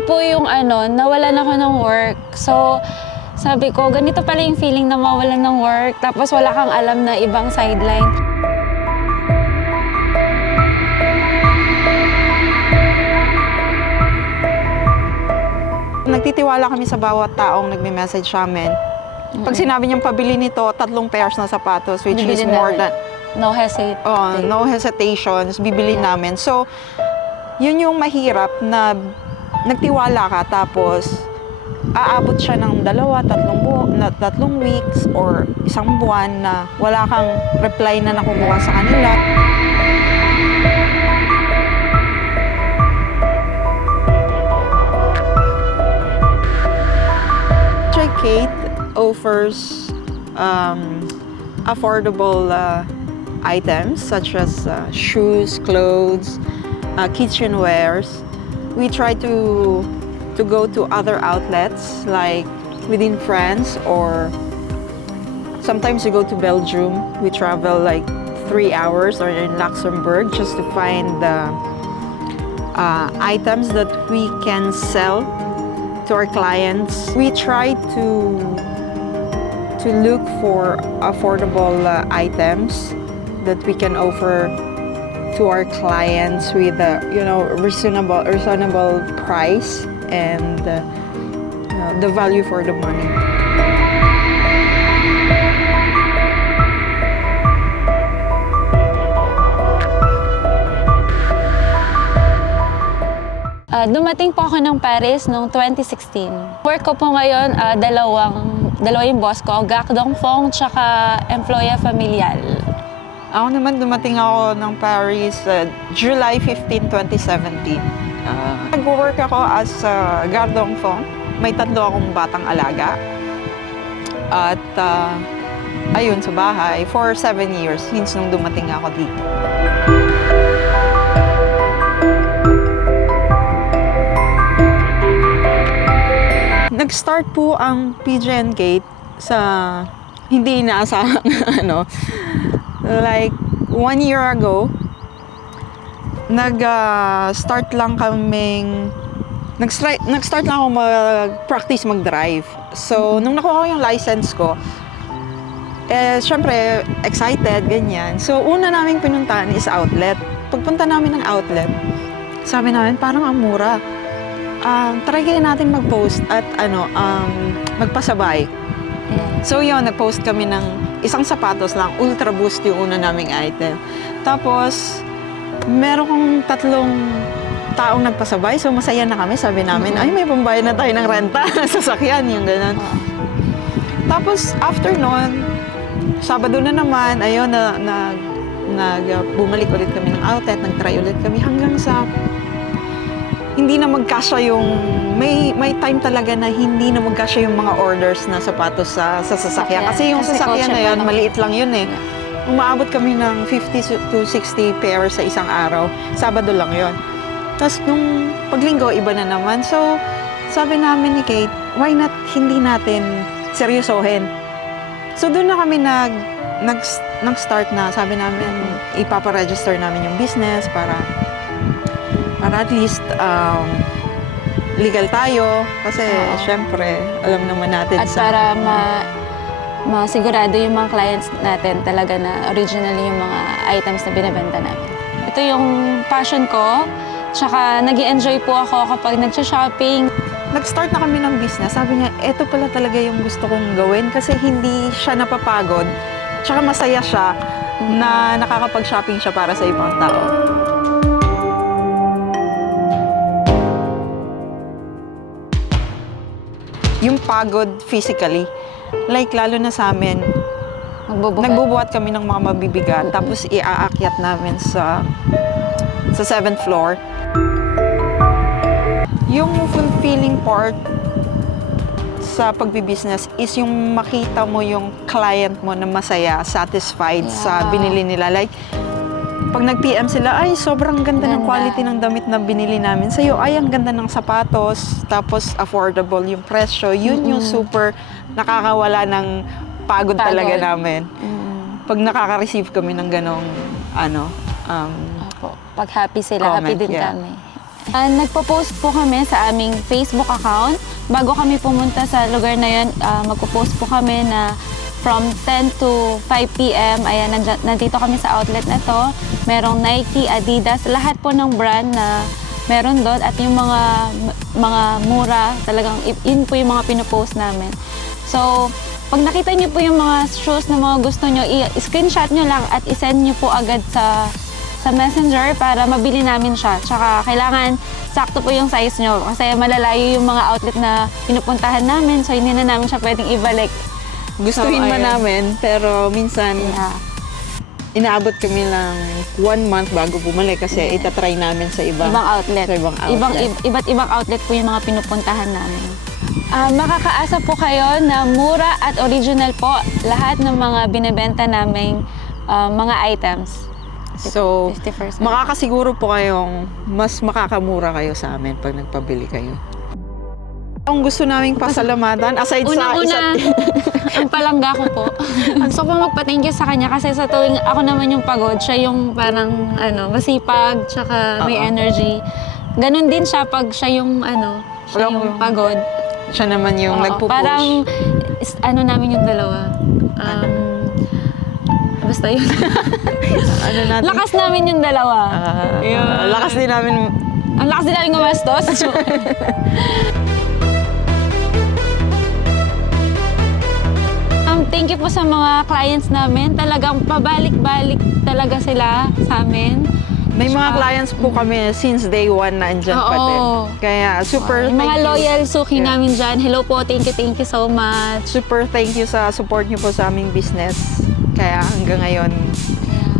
po yung ano, nawalan ako ng work. So, sabi ko, ganito pala yung feeling na mawalan ng work. Tapos wala kang alam na ibang sideline. Nagtitiwala kami sa bawat taong nagme-message sa amin. Pag sinabi niyang pabili nito, tatlong pairs ng sapatos, which is Bibili more namin. than, No hesitate. oh, no hesitations, bibili namin. So, yun yung mahirap na nagtiwala ka tapos aabot siya ng dalawa, tatlong, bu- na, tatlong weeks or isang buwan na wala kang reply na nakukuha sa kanila. Try offers um, affordable uh, items such as uh, shoes, clothes, uh, kitchenwares. We try to to go to other outlets like within France or sometimes we go to Belgium. We travel like three hours or in Luxembourg just to find the uh, items that we can sell to our clients. We try to to look for affordable uh, items that we can offer to our clients with a you know reasonable reasonable price and uh, uh, the value for the money. Ah, dumating po ako ng Paris noong 2016. Work ko po ngayon, ah, dalawang, dalawa yung boss ko, Gak Dong Fong, tsaka Employa Familial. Ako naman dumating ako ng Paris uh, July 15, 2017. Uh, Nag-work ako as uh, Gardong Fong. May tatlo akong batang alaga. At uh, ayun sa bahay for seven years since nung dumating ako dito. Nag-start po ang PGN Gate sa hindi inaasahang ano, like one year ago, nag-start lang kaming nag-start, nag-start lang ako mag-practice mag-drive. So, nung nakuha ko yung license ko, eh, syempre, excited, ganyan. So, una namin pinuntahan is outlet. Pagpunta namin ng outlet, sabi namin, parang ang mura. Um, try kaya natin mag-post at ano, um, magpasabay. So yun, nag-post kami ng isang sapatos lang, Ultra Boost yung una naming item. Tapos, meron kong tatlong taong nagpasabay, so masaya na kami. Sabi namin, ay may pambayad na tayo ng renta ng sasakyan, yung ganun. Tapos, after nun, Sabado na naman, ayun, na, na, nag, bumalik ulit kami ng outlet, nag-try ulit kami hanggang sa hindi na magkasya yung may may time talaga na hindi na magkasya yung mga orders na sapatos sa sa sasakyan. Kasi yung Kasi sasakyan na yun maliit lang yun eh. Umaabot kami ng 50 to 60 pairs sa isang araw. Sabado lang yun. Tapos nung paglinggo iba na naman. So sabi namin ni Kate why not hindi natin seryosohin? So doon na kami nag nag nag-start na. Sabi namin ipaparegister namin yung business para para at least um, legal tayo kasi Oo. syempre alam naman natin At sa para ma masigurado yung mga clients natin talaga na originally yung mga items na binibenta namin. Ito yung passion ko. Tsaka nag enjoy po ako kapag nagsha-shopping. nag-start na kami ng business sabi niya eto pala talaga yung gusto kong gawin kasi hindi siya napapagod tsaka masaya siya na nakakapag-shopping siya para sa ibang tao yung pagod physically like lalo na sa amin Magbubukas. Nagbubuhat kami ng mga mabibigat, tapos iaakyat namin sa sa seventh floor. Yung fulfilling part sa pagbibusiness is yung makita mo yung client mo na masaya, satisfied sa Yeah. binili nila. Like, pag nag-PM sila, ay, sobrang ganda, ng Ganda. quality ng damit na binili namin sa'yo. Ay, ang ganda ng sapatos. Tapos, affordable yung presyo. Yun yung super nakakawala ng pagod, Pagod. talaga namin. Mm. Pag nakaka-receive kami ng ganong, ano, um, Opo. Pag happy sila, happy Comment, din yeah. kami. Ah, nagpo-post po kami sa aming Facebook account. Bago kami pumunta sa lugar na yun, ah, magpo-post po kami na from 10 to 5 p.m. Ayan, nandito kami sa outlet na to. Merong Nike, Adidas, lahat po ng brand na meron doon at yung mga mga mura, talagang i- yun po yung mga pinopost namin. So, pag nakita niyo po yung mga shoes na mga gusto nyo, i-screenshot nyo lang at isend nyo po agad sa sa messenger para mabili namin siya. Tsaka kailangan sakto po yung size nyo kasi malalayo yung mga outlet na pinupuntahan namin so hindi na namin siya pwedeng ibalik. Gustuhin So, man namin, pero minsan Yeah. inaabot kami ng one month bago bumalik kasi Yeah. itatry namin sa iba. Ibang outlet. Sa ibang outlet. Ibang, iba't ibang outlet po yung mga pinupuntahan namin. Ah, makakaasa po kayo na mura at original po lahat ng mga binebenta naming ah, mga items. So, 50%. makakasiguro po kayong mas makakamura kayo sa amin pag nagpabili kayo. Ang gusto naming pasalamatan, aside sa Una-una, isa't... ang palangga ko po. Gusto ko magpa-thank you sa kanya kasi sa tuwing ako naman yung pagod, siya yung parang ano, masipag, tsaka may Oo. energy. Ganon din siya pag siya yung ano, siya Alam mo yung yung- pagod. Siya naman yung Oo, nagpupush. Parang is, ano namin yung dalawa. Um, basta yun. ano natin? lakas namin yung dalawa. Ah, Yun. lakas din namin Ang lakas din namin gumastos. Po sa mga clients namin. Talagang pabalik-balik talaga sila sa amin. May mga clients po kami since day one na andyan pa Oo. din. Kaya super Yung mga thank you. loyal suki Yeah. namin dyan. Hello po, thank you, thank you so much. Super thank you sa support niyo po sa aming business. Kaya hanggang ngayon,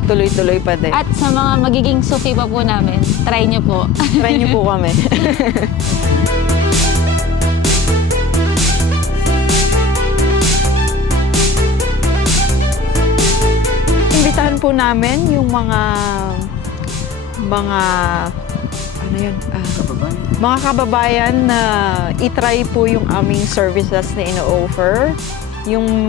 tuloy-tuloy pa din. At sa mga magiging suki pa po namin, try nyo po. Try niyo po kami. namin yung mga mga ano yun? ah, mga kababayan na itry po yung aming services na ino-offer. Yung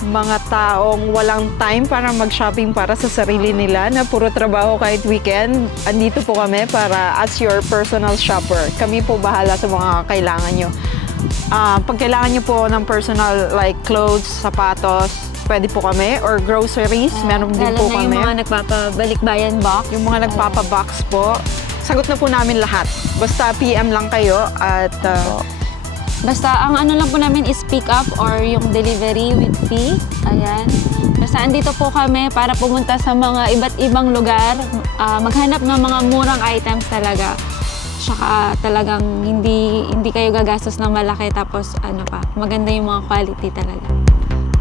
mga taong walang time para mag-shopping para sa sarili nila na puro trabaho kahit weekend. Andito po kami para as your personal shopper. Kami po bahala sa mga kailangan nyo. Ah, pag kailangan nyo po ng personal like clothes, sapatos, pwede po kami. Or groceries, meron din Lalo po na kami. yung mga nagpapabalik-bayan box. Yung mga nagpapabox po, sagot na po namin lahat. Basta PM lang kayo at uh, Basta ang ano lang po namin is pick up or yung delivery with fee. Ayan. Basta andito po kami para pumunta sa mga iba't ibang lugar, ah, maghanap ng mga murang items talaga. Tsaka talagang hindi hindi kayo gagastos ng malaki tapos ano pa, maganda yung mga quality talaga.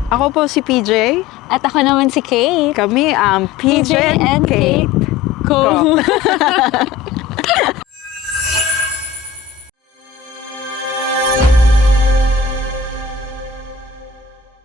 Ako po si PJ. At ako naman si Kate. Kami ang PJ, and Kate. Ko.